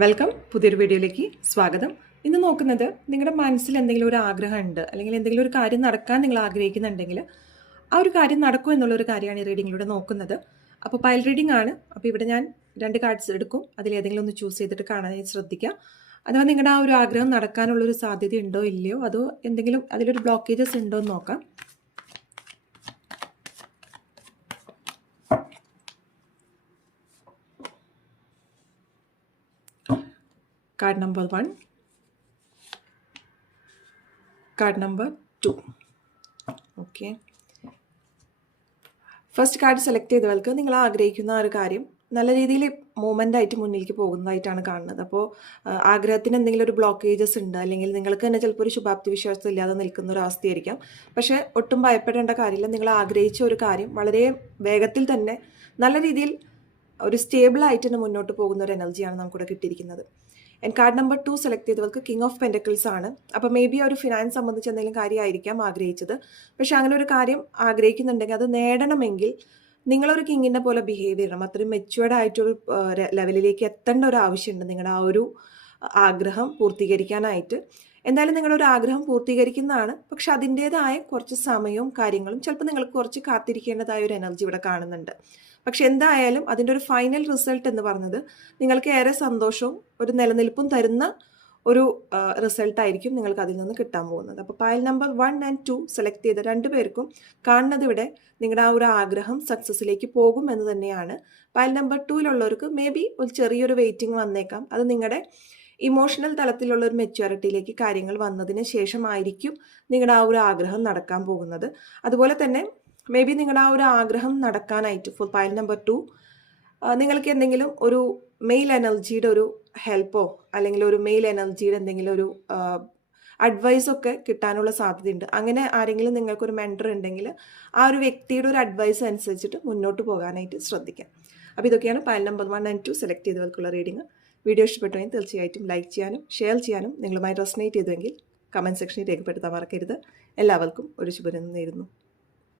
Welcome. പുതിയൊരു വീഡിയോയിലേക്ക് സ്വാഗതം. ഇന്ന് നോക്കുന്നത് നിങ്ങളുടെ മനസ്സിൽ എന്തെങ്കിലും ഒരു ആഗ്രഹമുണ്ട്, അല്ലെങ്കിൽ എന്തെങ്കിലും ഒരു കാര്യം നടക്കാൻ നിങ്ങൾ ആഗ്രഹിക്കുന്നുണ്ടെങ്കിൽ ആ ഒരു കാര്യം നടക്കും എന്നുള്ളൊരു കാര്യമാണ് ഈ റീഡിങ്ങിലൂടെ നോക്കുന്നത്. അപ്പോൾ പൈൽ റീഡിംഗ് ആണ്. അപ്പോൾ ഇവിടെ ഞാൻ 2 കാർഡ്സ് എടുക്കും. അതിലേതെങ്കിലും ഒന്ന് ചൂസ് ചെയ്തിട്ട് കാണാനായി ശ്രദ്ധിക്കുക. അഥവാ നിങ്ങളുടെ ആ ഒരു ആഗ്രഹം നടക്കാനുള്ളൊരു സാധ്യത ഉണ്ടോ ഇല്ലയോ, അതോ എന്തെങ്കിലും അതിലൊരു ബ്ലോക്കേജസ് ഉണ്ടോ എന്ന് നോക്കാം. Card number 1, card number 2. Okay, first card select ചെയ്തവർക്ക് നിങ്ങൾ ആഗ്രഹിക്കുന്ന ആ ഒരു കാര്യം നല്ല രീതിയിൽ മൂവ്മെൻ്റ് ആയിട്ട് മുന്നിലേക്ക് പോകുന്നതായിട്ടാണ് കാണുന്നത്. അപ്പോൾ ആഗ്രഹത്തിന് എന്തെങ്കിലും ഒരു ബ്ലോക്കേജസ് ഉണ്ട്, അല്ലെങ്കിൽ നിങ്ങൾക്ക് തന്നെ ചിലപ്പോൾ ഒരു ശുഭാപ്തി വിശ്വാസം ഇല്ലാതെ നിൽക്കുന്ന ഒരു അവസ്ഥയായിരിക്കാം. പക്ഷേ ഒട്ടും ഭയപ്പെടേണ്ട കാര്യമില്ല. നിങ്ങൾ ആഗ്രഹിച്ച ഒരു കാര്യം വളരെ വേഗത്തിൽ തന്നെ നല്ല രീതിയിൽ ഒരു സ്റ്റേബിളായിട്ട് തന്നെ മുന്നോട്ട് പോകുന്ന ഒരു എനർജിയാണ് നമുക്കിവിടെ കിട്ടിയിരിക്കുന്നത്. ആൻഡ് കാർഡ് നമ്പർ 2 സെലക്ട് ചെയ്തവർക്ക് കിങ് ഓഫ് പെൻറ്റക്കിൾസ് ആണ്. അപ്പോൾ മേ ബി ഒരു ഫിനാൻസ് സംബന്ധിച്ച് എന്തെങ്കിലും കാര്യമായിരിക്കാം ആഗ്രഹിച്ചത്. പക്ഷെ അങ്ങനെ ഒരു കാര്യം ആഗ്രഹിക്കുന്നുണ്ടെങ്കിൽ അത് നേടണമെങ്കിൽ നിങ്ങളൊരു കിങ്ങിനെ പോലെ ബിഹേവ് ചെയ്യണം. അത്രയും മെച്യൂർഡ് ആയിട്ടൊരു ലെവലിലേക്ക് എത്തേണ്ട ഒരു ആവശ്യമുണ്ട് നിങ്ങളുടെ ആ ഒരു ആഗ്രഹം പൂർത്തീകരിക്കാനായിട്ട്. എന്തായാലും നിങ്ങളുടെ ഒരു ആഗ്രഹം പൂർത്തീകരിക്കുന്നതാണ്. പക്ഷെ അതിൻ്റേതായ കുറച്ച് സമയവും കാര്യങ്ങളും ചിലപ്പോൾ നിങ്ങൾക്ക് കുറച്ച് കാത്തിരിക്കേണ്ടതായ ഒരു എനർജി ഇവിടെ കാണുന്നുണ്ട്. പക്ഷെ എന്തായാലും അതിൻ്റെ ഒരു ഫൈനൽ റിസൾട്ട് എന്ന് പറഞ്ഞത് നിങ്ങൾക്ക് ഏറെ സന്തോഷവും ഒരു നിലനിൽപ്പും തരുന്ന ഒരു റിസൾട്ടായിരിക്കും നിങ്ങൾക്ക് അതിൽ നിന്ന് കിട്ടാൻ പോകുന്നത്. അപ്പോൾ പൈൽ നമ്പർ 1 and 2 സെലക്ട് ചെയ്ത 2 പേർക്കും കാണുന്നത് ഇവിടെ നിങ്ങളുടെ ആ ഒരു ആഗ്രഹം സക്സസ്സിലേക്ക് പോകും എന്ന് തന്നെയാണ്. പൈൽ നമ്പർ 2-ലുള്ളവർക്ക് മേ ബി ഒരു ചെറിയൊരു വെയിറ്റിംഗ് വന്നേക്കാം. അത് നിങ്ങളുടെ ഇമോഷണൽ തലത്തിലുള്ള ഒരു മെച്യൂരിറ്റിയിലേക്ക് കാര്യങ്ങൾ വന്നതിന് ശേഷമായിരിക്കും നിങ്ങളുടെ ആ ഒരു ആഗ്രഹം നടക്കാൻ പോകുന്നത്. അതുപോലെ തന്നെ മേ ബി നിങ്ങളുടെ ആ ഒരു ആഗ്രഹം നടക്കാനായിട്ട് ഫോർ പൈൽ നമ്പർ 2 നിങ്ങൾക്ക് എന്തെങ്കിലും ഒരു മെയിൽ എനർജിയുടെ ഒരു ഹെൽപ്പോ അല്ലെങ്കിൽ ഒരു മെയിൽ എനർജിയുടെ എന്തെങ്കിലും ഒരു അഡ്വൈസൊക്കെ കിട്ടാനുള്ള സാധ്യതയുണ്ട്. അങ്ങനെ ആരെങ്കിലും നിങ്ങൾക്കൊരു മെൻറ്റർ ഉണ്ടെങ്കിൽ ആ ഒരു വ്യക്തിയുടെ ഒരു അഡ്വൈസ് അനുസരിച്ചിട്ട് മുന്നോട്ട് പോകാനായിട്ട് ശ്രദ്ധിക്കാം. അപ്പോൾ ഇതൊക്കെയാണ് പൈൽ നമ്പർ 1 and 2 സെലക്ട് ചെയ്തവർക്കുള്ള റീഡിങ്. വീഡിയോ ഇഷ്ടപ്പെട്ടുവെങ്കിൽ തീർച്ചയായിട്ടും ലൈക്ക് ചെയ്യാനും ഷെയർ ചെയ്യാനും, നിങ്ങളുമായി റെസനേറ്റ് ചെയ്തുവെങ്കിൽ കമൻറ്റ് സെക്ഷനിൽ രേഖപ്പെടുത്താൻ മറക്കരുത്. എല്ലാവർക്കും ഒരു ശുഭദിനം നേരുന്നു.